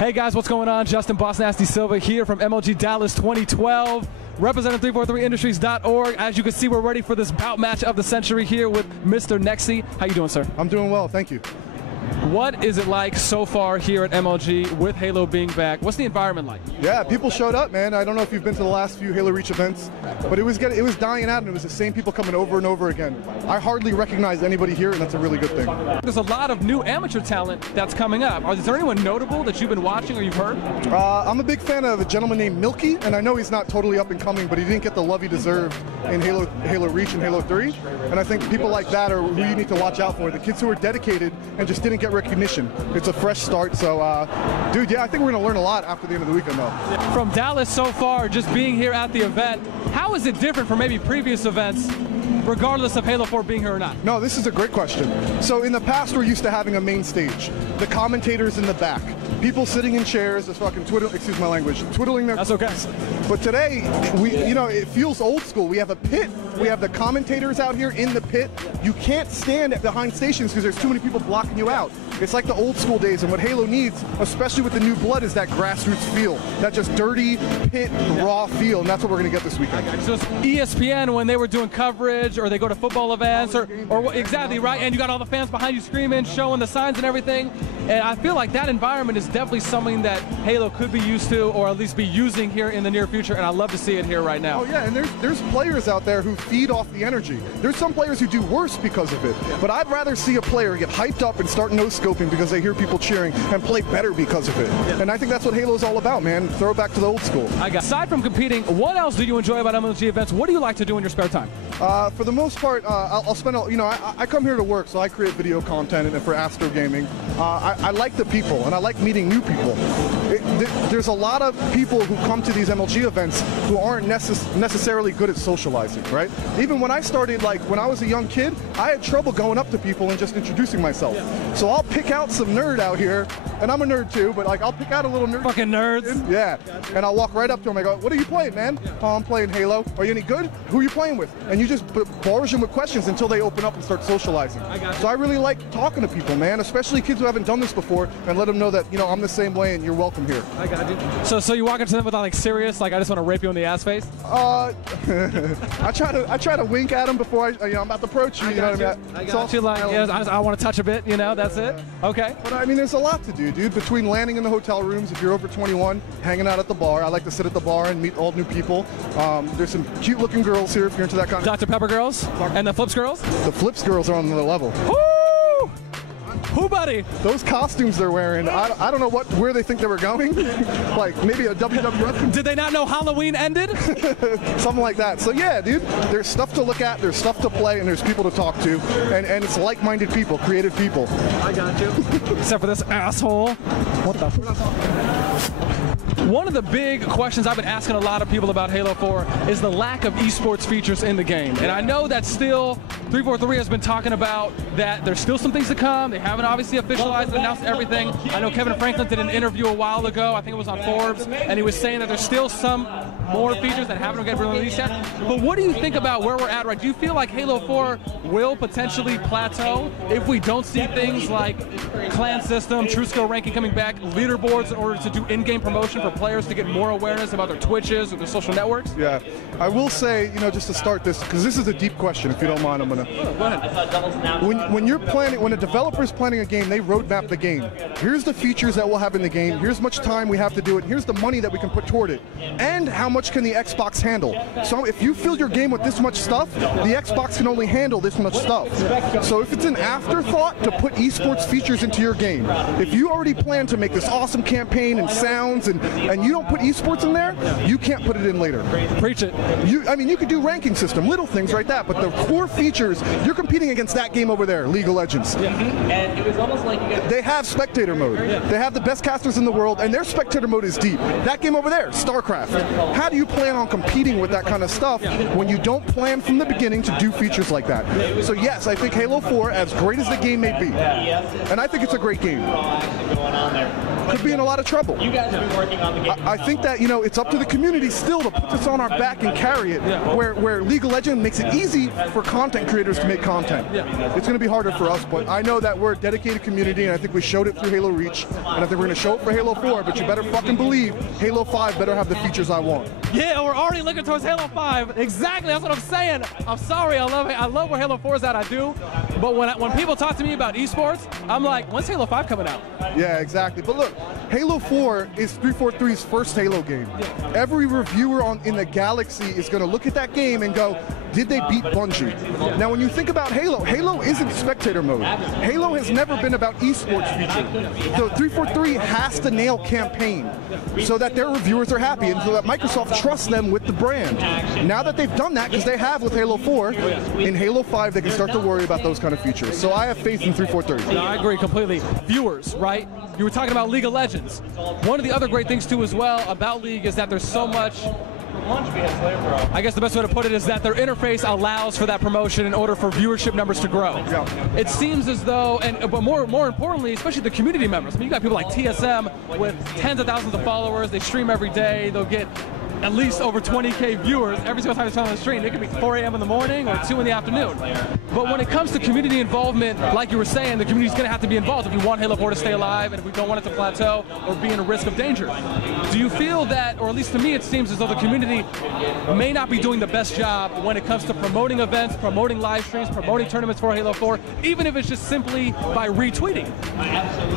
Hey guys, what's going on? Justin BOSSNASTi Silva here from MLG Dallas 2012, representing 343industries.org. As you can see, we're ready for this bout match of the century here with Mr. Nexy. How you doing, sir? I'm doing well, thank you. What is it like so far here at MLG with Halo being back? What's the environment like? Yeah, people showed up, man. I don't know if you've been to the last few Halo Reach events, but it was dying out, and it was the same people coming over and over again. I hardly recognize anybody here, and that's a really good thing. There's a lot of new amateur talent that's coming up. Is there anyone notable that you've been watching or you've heard? I'm a big fan of a gentleman named Milky, and I know he's not totally up and coming, but he didn't get the love he deserved in Halo Reach and Halo 3. And I think people like that are who you need to watch out for. The kids who are dedicated and just didn't get recognition. It's a fresh start, so dude, yeah, I think we're gonna learn a lot after the end of the weekend, though. From Dallas so far, just being here at the event, how is it different from maybe previous events, regardless of Halo 4 being here or not? No, this is a great question. So in the past, we're used to having a main stage, the commentators in the back, people sitting in chairs, just fucking excuse my language, twiddling their. That's okay. But today, it feels old school. We have a pit. We have the commentators out here in the pit. You can't stand behind stations because there's too many people blocking you out. It's like the old school days, and what Halo needs, especially with the new blood, is that grassroots feel, that just dirty, pit, raw feel, and that's what we're going to get this weekend. So it's ESPN when they were doing coverage, or they go to football events, or exactly, right? And you got all the fans behind you screaming, showing the signs and everything, and I feel like that environment is definitely something that Halo could be used to, or at least be using here in the near future, and I love to see it here right now. Oh yeah, and there's players out there who feed off the energy. There's some players who do worse because of it, but I'd rather see a player get hyped up and start no-scoping because they hear people cheering and play better because of it. Yeah. And I think that's what Halo's all about, man. Throw it back to the old school. Aside from competing, what else do you enjoy about MLG events? What do you like to do in your spare time? For the most part, I'll spend, I come here to work, so I create video content and for Astro Gaming. I like the people, and I like meeting new people. There's a lot of people who come to these MLG events who aren't necessarily good at socializing, right? Even when I started, like when I was a young kid, I had trouble going up to people and just introducing myself. Yeah. So I'll pick out some nerd out here, and I'm a nerd too, but like I'll pick out a little nerd. Fucking nerds. Yeah, and I'll walk right up to him. I go, "What are you playing, man?" "Oh, I'm playing Halo." "Are you any good?" "Who are you playing with?" And you just barrage them with questions until they open up and start socializing. So I really like talking to people, man, especially kids who haven't done this before, and let them know that I'm the same way and you're welcome here. I got you. So you walk into them with like serious, like I just want to rape you in the ass face? I try to wink at them before I'm about to approach you. You know what I mean? I got you. Like, I want to touch a bit. That's it. Okay. But I mean, there's a lot to do, dude. Between landing in the hotel rooms, if you're over 21, hanging out at the bar. I like to sit at the bar and meet all new people. There's some cute-looking girls here if you're into that kind of. Dr. Pepper girls and the Flips girls. The Flips girls are on another level. Woo! Who, buddy? Those costumes they're wearing, I don't know where they think they were going. Like maybe a WWF. Did they not know Halloween ended? Something like that. So yeah, dude, there's stuff to look at, there's stuff to play, and there's people to talk to, and it's like-minded people, creative people. I got you. Except for this asshole. What the One of the big questions I've been asking a lot of people about Halo 4 is the lack of esports features in the game. And I know that still 343 has been talking about that there's still some things to come. They haven't obviously officialized and announced everything. I know Kevin Franklin did an interview a while ago, I think it was on Forbes, and he was saying that there's still some more features that haven't been released yet. But what do you think about where we're at right? Do you feel like Halo 4 will potentially plateau if we don't see things like clan system, true skill ranking coming back, leaderboards in order to do in-game promotion for players to get more awareness about their Twitches or their social networks? Yeah, I will say, just to start this, because this is a deep question, if you don't mind, I'm gonna. Go ahead. When a developer's planning a game, they roadmap the game. Here's the features that we'll have in the game. Here's much time we have to do it. Here's the money that we can put toward it, and how much can the Xbox handle. So if you fill your game with this much stuff, the Xbox can only handle this much stuff. So if it's an afterthought to put esports features into your game, if you already plan to make this awesome campaign and sounds, and you don't put esports in there, you can't put it in later. Preach it. You could do ranking system, little things like that, but the core features, you're competing against that game over there, League of Legends. Yeah. And it was almost like they have spectator mode. They have the best casters in the world, and their spectator mode is deep. That game over there, StarCraft. How do you plan on competing with that kind of stuff when you don't plan from the beginning to do features like that? So yes, I think Halo 4, as great as the game may be, and I think it's a great game. could be in a lot of trouble. You guys have been working on the game. I think that, you know, it's up to the community still to put this on our back and carry it, where League of Legends makes it easy for content creators to make content. It's going to be harder for us, but I know that we're a dedicated community, and I think we showed it through Halo Reach, and I think we're going to show it for Halo 4, but you better fucking believe Halo 5 better have the features I want. Yeah, we're already looking towards Halo 5. Exactly, that's what I'm saying. I'm sorry, I love where Halo 4 is at, I do. But when people talk to me about esports, I'm like, when's Halo 5 coming out? Yeah, exactly. But look, Halo 4 is 343's first Halo game. Every reviewer in the galaxy is going to look at that game and go, did they beat Bungie? Now, when you think about Halo, Halo isn't spectator mode. Halo has never been about esports feature. So 343 has to nail campaign so that their reviewers are happy and so that Microsoft trusts them with the brand. Now that they've done that, because they have with Halo 4, in Halo 5 they can start to worry about those kind of features. So I have faith in 343. No, I agree completely. Viewers, right? You were talking about League of Legends. One of the other great things too as well about League is that there's so much, I guess the best way to put it is that their interface allows for that promotion in order for viewership numbers to grow. It seems as though, but more importantly, especially the community members. I mean, you got people like TSM with tens of thousands of followers. They stream every day. They'll get at least over 20K viewers every single time they turn on the stream. It could be 4 a.m. in the morning or 2 in the afternoon. But when it comes to community involvement, like you were saying, the community's going to have to be involved if we want Halo 4 to stay alive and if we don't want it to plateau or be in a risk of danger. Do you feel that, or at least to me it seems as though the community may not be doing the best job when it comes to promoting events, promoting live streams, promoting tournaments for Halo 4, even if it's just simply by retweeting?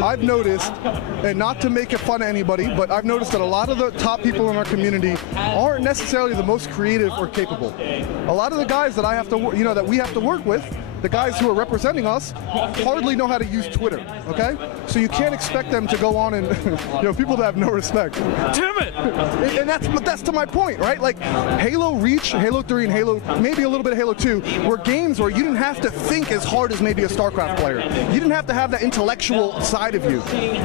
I've noticed, and not to make it fun of anybody, but I've noticed that a lot of the top people in our community aren't necessarily the most creative or capable. A lot of the guys that I have to, that we have to work with, the guys who are representing us, hardly know how to use Twitter, okay? So you can't expect them to go on and, people that have no respect. Damn it! And that's to my point, right? Like, Halo Reach, Halo 3, and Halo, maybe a little bit of Halo 2, were games where you didn't have to think as hard as maybe a StarCraft player. You didn't have to have that intellectual side of you.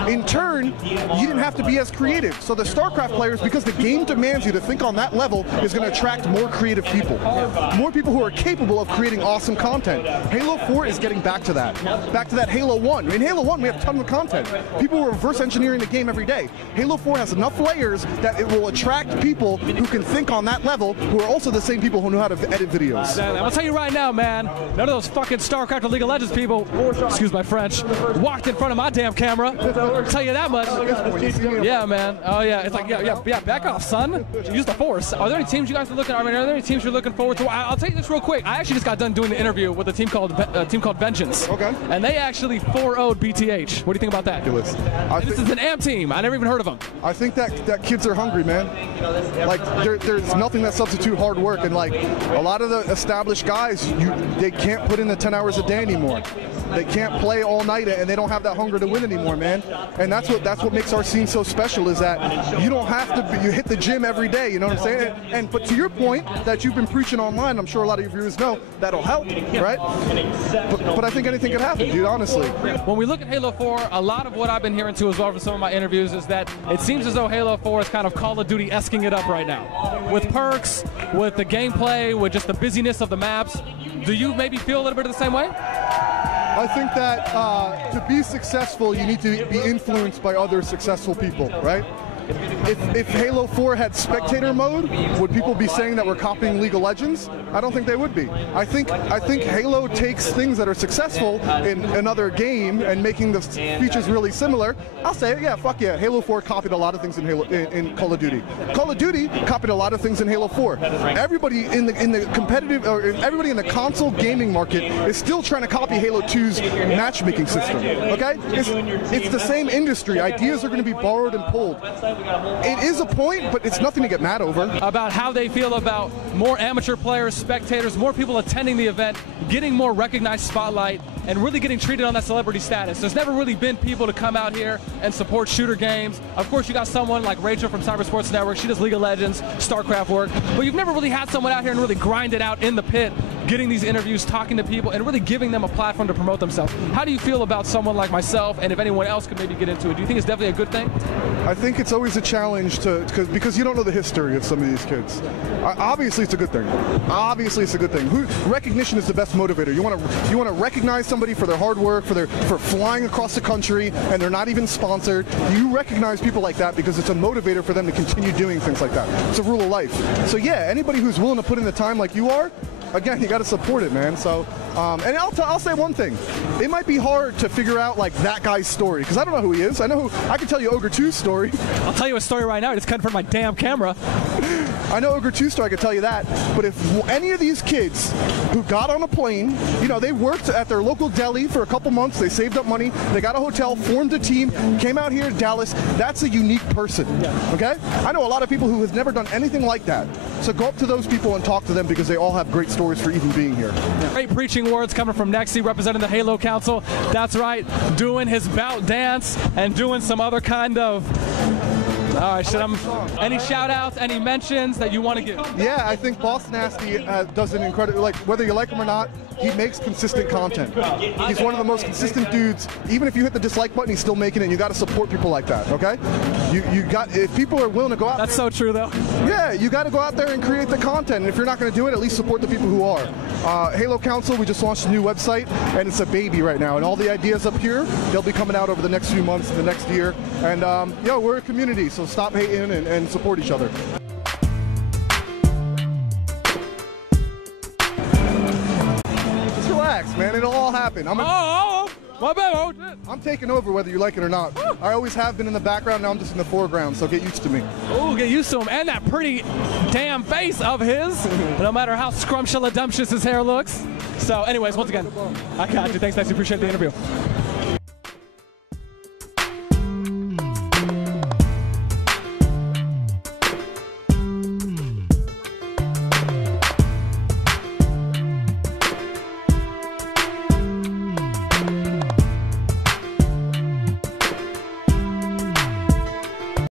In turn, you didn't have to be as creative. So the StarCraft players, because the game demands you to think on that level, is going to attract more creative people. More people who are capable of creating awesome content. Halo 4 is getting back to that Halo 1. In Halo 1, we have a ton of content. People were reverse engineering the game every day. Halo 4 has enough layers that it will attract people who can think on that level, who are also the same people who know how to edit videos. I'll tell you right now, man, none of those fucking StarCraft or League of Legends people, excuse my French, walked in front of my damn camera. I'll tell you that much. Yeah, man. Oh, yeah. It's like, yeah, back off, son. Use the Force. Are there any teams you guys are looking at? I mean, are there any teams you're looking forward to? I'll tell you this real quick. I actually just got done doing the interview with a team called Vengeance. Okay. And they actually 4-0'd BTH. What do you think about that? This is an AMP team. I never even heard of them. I think that kids are hungry, man. Like, there's nothing that substitute hard work, and like a lot of the established guys, they can't put in the 10 hours a day anymore. They can't play all night, and they don't have that hunger to win anymore, man. And that's what makes our scene so special, is that you don't have to. You hit the gym every day. You know what I'm saying? But to your point that you've been preaching online, I'm sure a lot of your viewers know that'll help, right? But I think anything could happen, dude, honestly. When we look at Halo 4, a lot of what I've been hearing too as well from some of my interviews is that it seems as though Halo 4 is kind of Call of Duty-esking it up right now. With perks, with the gameplay, with just the busyness of the maps. Do you maybe feel a little bit of the same way? I think that to be successful, you need to be influenced by other successful people, right? If Halo 4 had spectator mode, would people be saying that we're copying League of Legends? I don't think they would be. I think Halo takes things that are successful in another game and making the features really similar. I'll say it, yeah, fuck yeah. Halo 4 copied a lot of things in Call of Duty. Call of Duty copied a lot of things in Halo 4. Everybody in the competitive, or everybody in the console gaming market is still trying to copy Halo 2's matchmaking system. Okay, it's the same industry. Ideas are going to be borrowed and pulled. It is a point, but it's nothing to get mad over. About how they feel about more amateur players, spectators, more people attending the event, getting more recognized spotlight, and really getting treated on that celebrity status. There's never really been people to come out here and support shooter games. Of course, you got someone like Rachel from Cyber Sports Network. She does League of Legends, StarCraft work, but you've never really had someone out here and really grind it out in the pit getting these interviews, talking to people, and really giving them a platform to promote themselves. How do you feel about someone like myself, and if anyone else could maybe get into it? Do you think it's definitely a good thing? I think it's always a challenge because you don't know the history of some of these kids. Obviously, it's a good thing. Obviously, it's a good thing. Recognition is the best motivator. You want to recognize somebody for their hard work, for flying across the country, and they're not even sponsored. You recognize people like that because it's a motivator for them to continue doing things like that. It's a rule of life. So yeah, anybody who's willing to put in the time like you are, again, you got to support it, man. So, and I'll say one thing. It might be hard to figure out like that guy's story because I don't know who he is. I can tell you Ogre 2's story. I'll tell you a story right now. I just cut in front of my damn camera. I know Ogre 2's story, I can tell you that. But if any of these kids who got on a plane, you know, they worked at their local deli for a couple months, they saved up money, they got a hotel, formed a team, came out here to Dallas, that's a unique person, okay? I know a lot of people who have never done anything like that. So go up to those people and talk to them because they all have great stories for even being here. Great preaching words coming from Nexy, representing the HaloCouncil. That's right, doing his bout dance and doing some other kind of... All right, any shout-outs, any mentions that you want to give? Yeah, I think BOSSNASTi does an incredible, like, whether you like him or not, he makes consistent content. He's one of the most consistent dudes. Even if you hit the dislike button, he's still making it. You got to support people like that, okay? If people are willing to go out That's so true, though. Yeah, you got to go out there and create the content. And if you're not going to do it, at least support the people who are. HaloCouncil, we just launched a new website, and it's a baby right now. And all the ideas up here, they'll be coming out over the next few months, the next year. And, we're a community, so stop hating and support each other. Just relax, man. It'll all happen. My bad. I'm taking over whether you like it or not. I always have been in the background, now I'm just in the foreground, so get used to me. Oh, get used to him. And that pretty damn face of his, no matter how scrumptious his hair looks. So anyways, once again, I got you. Thanks, Nexy. Appreciate the interview.